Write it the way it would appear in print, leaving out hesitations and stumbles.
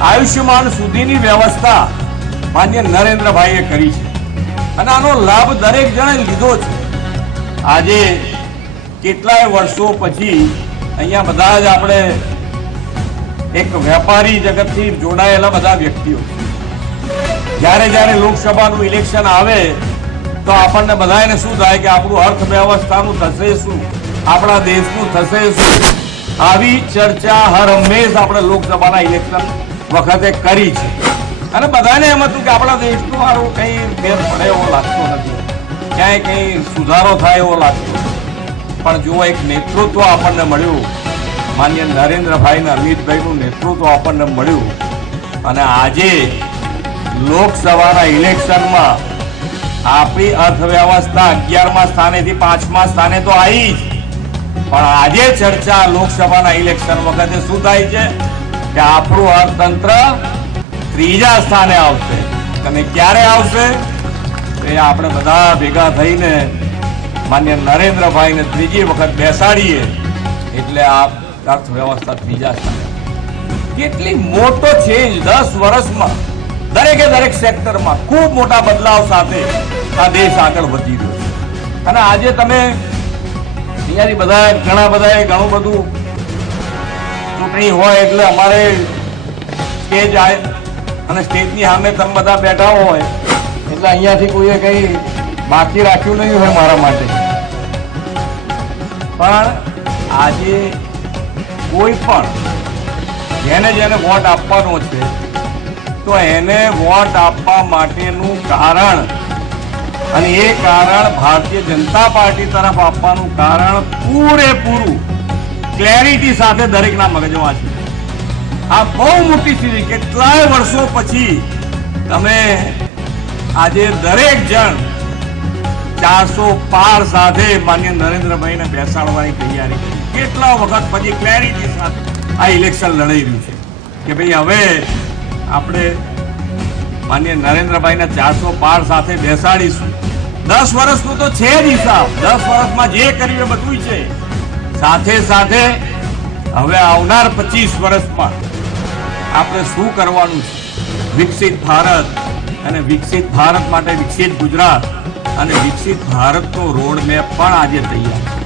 આયુષ્યમાન સુધીની વ્યવસ્થા માન્ય નરેન્દ્રભાઈએ કરી છે અને આનો લાભ દરેક જણે લીધો છે। આજે કેટલાય વર્ષો પછી અહીંયા બધા જ આપણે એક વેપારી જગતથી જોડાયેલા બધા વ્યક્તિઓ જ્યારે લોકસભાનું ઇલેક્શન આવે તો આપણને બધાને શું થાય કે આપણું અર્થવ્યવસ્થાનું થશે શું, આપણા દેશનું થશે શું, આવી ચર્ચા હર હંમેશ આપણે લોકસભાના ઇલેક્શન વખતે કરી છે અને બધાને એમ હતું કે આપણા દેશનું સારું કંઈ ફેર પડે એવો લાગતો નથી, ક્યાંય કંઈ સુધારો થાય એવો લાગતો નથી। પણ જો એક નેતૃત્વ આપણને મળ્યું, માન્ય નરેન્દ્રભાઈ અને અમિતભાઈનું નેતૃત્વ આપણને મળ્યું અને આજે લોકસભાના ઇલેક્શનમાં આપણી અર્થવ્યવસ્થા 11મા સ્થાનેથી 5મા સ્થાને તો આવી જ, પણ આજે ચર્ચા લોકસભાના ઇલેક્શન વખતે શું થાય છે કે આપણું અર્થતંત્ર 3જા સ્થાને આવશે અને ક્યારે આવશે એ આપણે બધા ભેગા થઈને માન્ય નરેન્દ્રભાઈને 3જી વખત બેસાડીએ એટલે આ અર્થવ્યવસ્થા 3જા સ્થાને। કેટલી મોટો ચેન્જ 10 વર્ષમાં દરેક સેક્ટરમાં ખૂબ મોટા બદલાવ સાથે આ દેશ આગળ વધી રહ્યો છે અને આજે તમે અહીંયાથી ઘણા બધાએ ઘણું બધું ચૂંટણી હોય એટલે અમારે સ્ટેજ આવે અને સ્ટેજની સામે તમે બધા બેઠા હોય એટલે અહીંયાથી કોઈએ કંઈ બાકી રાખ્યું નહીં હોય મારા માટે, પણ આજે કોઈ પણ જેને વોટ આપવાનો છે તો એને વોટ આપવા માટેનું કારણ અને એ કારણ ભારતીય જનતા પાર્ટી તરફ આપવાનું કારણ પૂરેપૂરું ક્લેરિટી સાથે દરેકના મગજમાં છે। આ બહુ મોટી સ્થિતિ, કેટલાય વર્ષો પછી તમે આજે દરેક જણ 400 પાર સાથે માન્ય નરેન્દ્રભાઈને બેસાડવાની તૈયારી કરી, કેટલા વખત પછી ક્લેરિટી સાથે આ ઇલેક્શન લડાઈ રહ્યું છે કે ભાઈ હવે આપણે માન્ય નરેન્દ્રભાઈને 400 પાર સાથે બેસાડીશું। 10 વર્ષનું તો છે જ હિસાબ, 10 વર્ષમાં જે કર્યું એ બધું છે, સાથે સાથે હવે આવનાર 25 વર્ષમાં આપણે શું કરવાનું છે, વિકસિત ભારત અને વિકસિત ભારત માટે વિકસિત ગુજરાત અને વિકસિત ભારતનો રોડ મેપ પણ આજે તૈયાર છે।